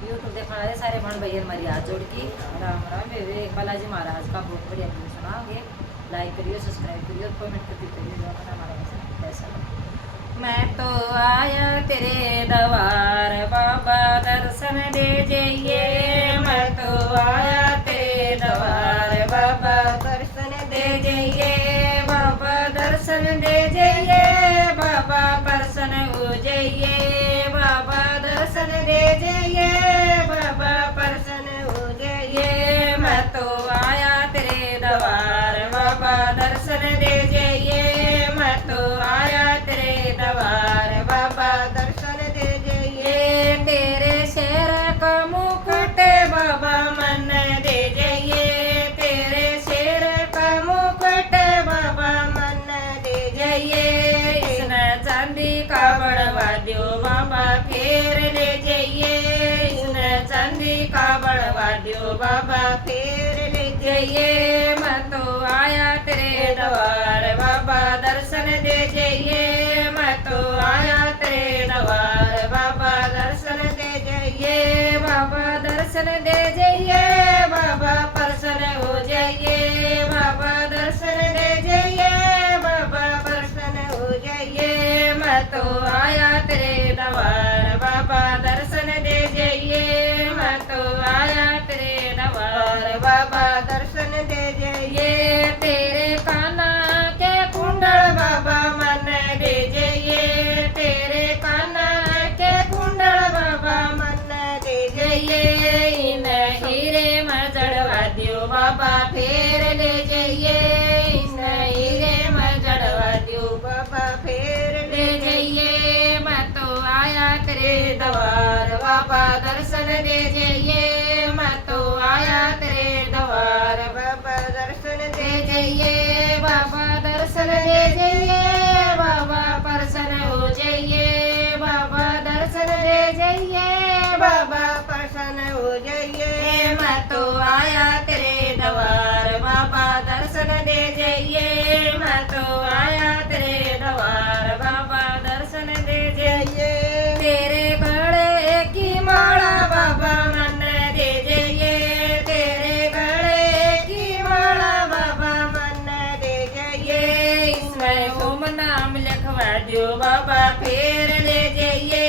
YouTube देखने वाले सारे बहन भैया हमारी हाथ जोड़ की राम राम। वे बालाजी महाराज का बहुत बढ़िया फिल्म सुनाओगे। लाइक करियो, सब्सक्राइब करियो, कमेंट करके करियो जो हमारा कैसा लगा। मैं तो आया तेरे दरबार बाबा दर्शन दे जाइए। मैं तो आया तेरे दरबार बाबा दर्शन दे जाइए। बाबा दर्शन दे जाइए, बाबा प्रसन्न हो जाइए। बाबा दर्शन दे जाइए, बाबा प्रसन्न हो जाइए। मैं तो आया तेरे दरबार बाबा दर्शन दे जाइए। मैं तो आया तेरे दरबार बाबा दर्शन दे जाइए। तेरे शेर का मुकुट बाबा मन दे जाइए। तेरे शेर का मुकुट बाबा मन दे जाइए। इसने चांदी का बढ़वा दो बाबा फेर ले जाइए। इसने चांदी का बढ़वा दो बाबा फेर ले जाइए। मैं तो आया तेरे दरबार बाबा दर्शन दे जाइए। मैं तो आया तेरे दरबार बाबा दर्शन दे जाइए। बाबा दर्शन दे जाइए, बाबा प्रसन्न हो जाइए। बाबा दर्शन दे जाइए, बाबा प्रसन्न हो जाइए। मैं तो आया तेरे दरबार बाबा दर्शन दे जाइए। मैं तो आया तेरे दरबार बाबा दर्शन दे जाइए। तेरे काना के कुंडल बाबा मन दे जाइए। तेरे काना के कुंडल बाबा मन दे जाइए। इन हीरे में जड़वा दियो बाबा फेर ले जाइए। इन हीरे में जड़वा दियो बाबा फेर ले जाइए। मैं तो आया तेरे दरबार बाबा दर्शन दे जाइए। मैं तो आया तेरे दरबार बाबा दर्शन दे जाइए। बाबा दर्शन दे जाइए, बाबा प्रसन्न हो जाइए। बाबा दर्शन दे जाइए, बाबा प्रसन्न हो जाइए। मैं तो आया तेरे दरबार बाबा दर्शन दे जाइए। मैं तो आया तेरे दरबार बाबा दर्शन दे जाइए। तेरे गले की माला बाबा मन दे जाइए। तेरे गले की माला बाबा मन दे जाइए। इसमें ओम नाम लिखवा दो बाबा फेर ले जाइए।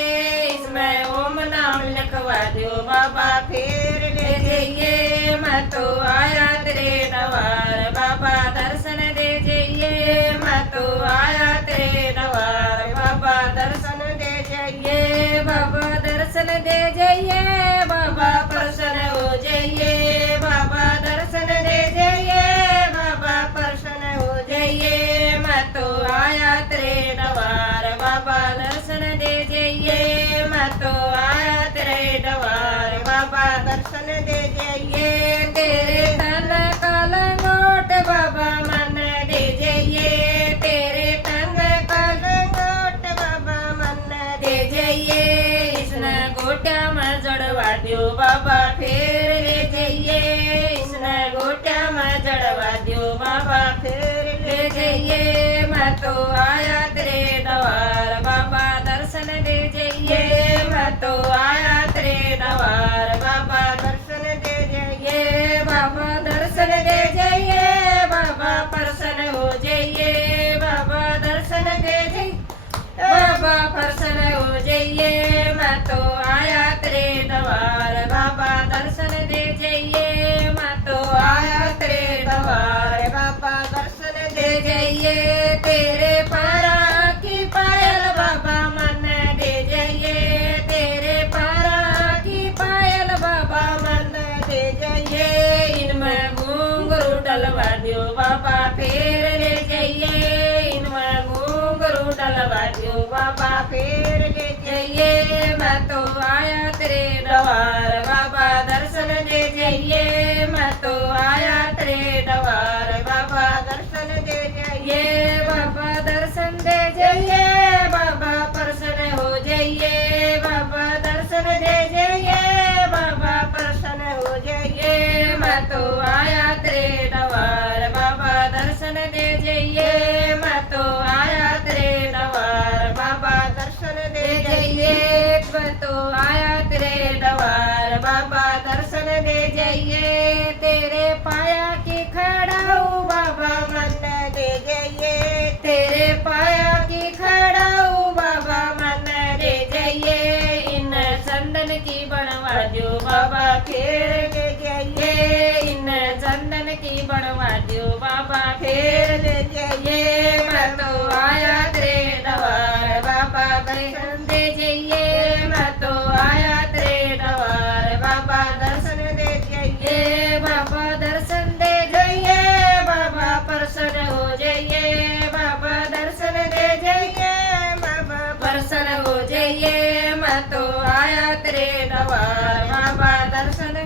इसमें ओम नाम लिखवा दो बाबा फेर ले जाइए। मैं तो आया तेरे दरबार बाबा दर्शन दे जाइए। मैं तो आया तेरे दरबार बाबा दर्शन दे जाइए। बाबा दर्शन दे जाइए, बाबा प्रसन्न हो जाइए। बाबा दर्शन दे जाइए, बाबा प्रसन्न हो जाइए। मैं तो आया तेरे दरबार बाबा दर्शन दे जाइए। मैं तो आया तेरे दरबार बाबा दर्शन दे जाइए। तेरे तन का लंगोट बाबा मन दे जाइए। तेरे तन का लंगोट बाबा मन दे जाइए। इसने गोटा में जड़वा दो बाबा फेर ले जाइए। इसने गोटा में जड़वा दो बाबा फेर ले जाइए। मैं तो आया तेरे दरबार बाबा दर्शन दे जाइए। मैं तो आया तेरे दरबार बाबा दर्शन दे जाइए। बाबा दर्शन दे जाइए, बाबा प्रसन्न हो जाइए। बाबा दर्शन दे जाइए, बाबा प्रसन्न हो जाइए। मैं तो आया तेरे दरबार बाबा दर्शन दे जाइए। मैं तो आया तेरे दरबार बाबा दर्शन दे जाइए। तेरे पैरा की पायल बाबा मन दे जाइए। तेरे पैरा की पायल बाबा मन दे जाइए। इनमें घुंघरू डलवा दो बाबा फेर ले जाइए। इनमें घुंघरू डलवा दो बाबा फेर ले जाइए। मैं तो आया तेरे दरबार बाबा दर्शन दे जाइए। मैं तो आया तेरे दरबार बाबा दर्शन दे जाइए। बाबा दर्शन दे जाइए, बाबा प्रसन्न हो जाइए। बाबा दर्शन दे जाइए, बाबा प्रसन्न हो जाइए। मैं तो आया तेरे दरबार बाबा दर्शन दे जाइए। मैं तो आया तेरे दरबार बाबा दर्शन दे जाइए। मैं तो आया तेरे दरबार जाइए, तेरे पाया की खड़ाऊ बाबा मन दे जाइए, तेरे पाया की खड़ाऊ बाबा मन दे जाइए, इन चंदन की बनवा दो बाबा फिर ले जाइए, इन चंदन की बनवा दो बाबा फिर ले जाइए, मैं तो आया तेरे द्वार बाबा दर्शन दे जाइए, मैं तो आया तेरे द्वार बाबा दर्शन दे जाइए, बाबा दर्शन दे जाइए, बाबा प्रसन्न हो जाइए, बाबा दर्शन दे जाइए, बाबा प्रसन्न हो जाइए, मैं तो आया तेरे द्वार बाबा दर्शन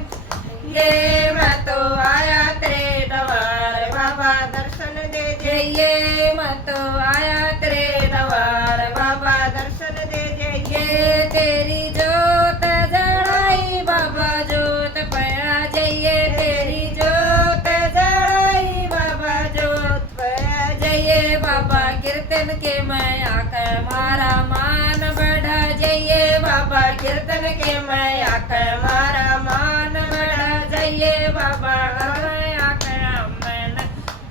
ये, मैं तो आया तेरे द्वार बाबा दर्शन दे जाइए, मैं तो आया तेरे द्वार बाबा दर्शन दे जाइए, तेरी जोत जड़ाई बाबा जोत पया जाइए, तेरी जोत जड़ाई बाबा जोत पया जाइए, बाबा कीर्तन के मैं आकर मारा मान बढ़ा जाइए, बाबा कीर्तन के मैं आकर मारा मान बढ़ा जाइए, बाबा घर में आकर हमें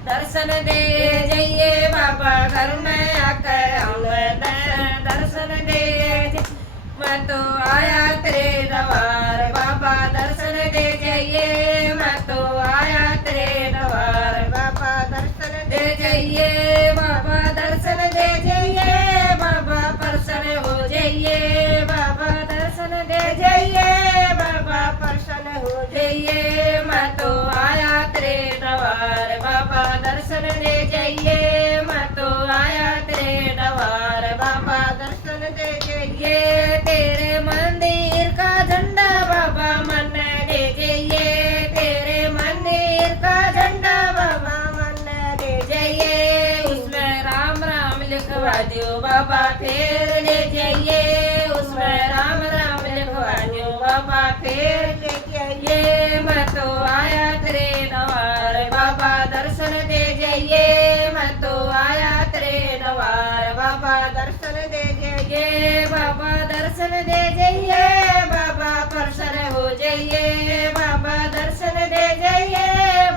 दर्शन दे जाइए, बाबा घर में आकर हमें दर्शन दे जाइए, मैं तो आया तेरे द्वार बाबा दर्शन दे जाइए, मैं तो आया तेरे द्वार बाबा दर्शन दे जाइए, बाबा दर्शन दे जाइए, बाबा प्रसन्न हो जाइए, बाबा दर्शन दे जाइए, बाबा प्रसन्न हो जाइए, मैं तो आया तेरे द्वार बाबा दर्शन दे जाइए, मैं तो आया तेरे द्वार बाबा दर्शन दे जाइए, तेरे मंदिर का झंडा बाबा मन दे जाइए, तेरे मंदिर का झंडा बाबा मन दे जाइए, उसमें राम राम लिखवा दो बाबा फिर ले जाइए, उसमें राम राम लिखवा दो बाबा फिर ले जाइए, मैं तो आया तेरे द्वार बाबा दर्शन दे जाइए, मैं तो आया तेरे द्वार बाबा दर्शन दे जाइए, बाबा दर्शन दे जाइए, बाबा प्रसन्न हो जाइए, बाबा दर्शन दे जाइए,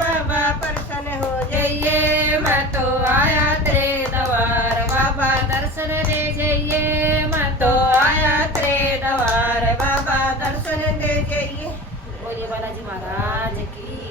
बाबा प्रसन्न हो जाइए, मैं तो आया तेरे द्वार बाबा दर्शन दे जाइए, मैं तो आया तेरे द्वार बाबा दर्शन दे जाइए। बोलिए बालाजी महाराज की।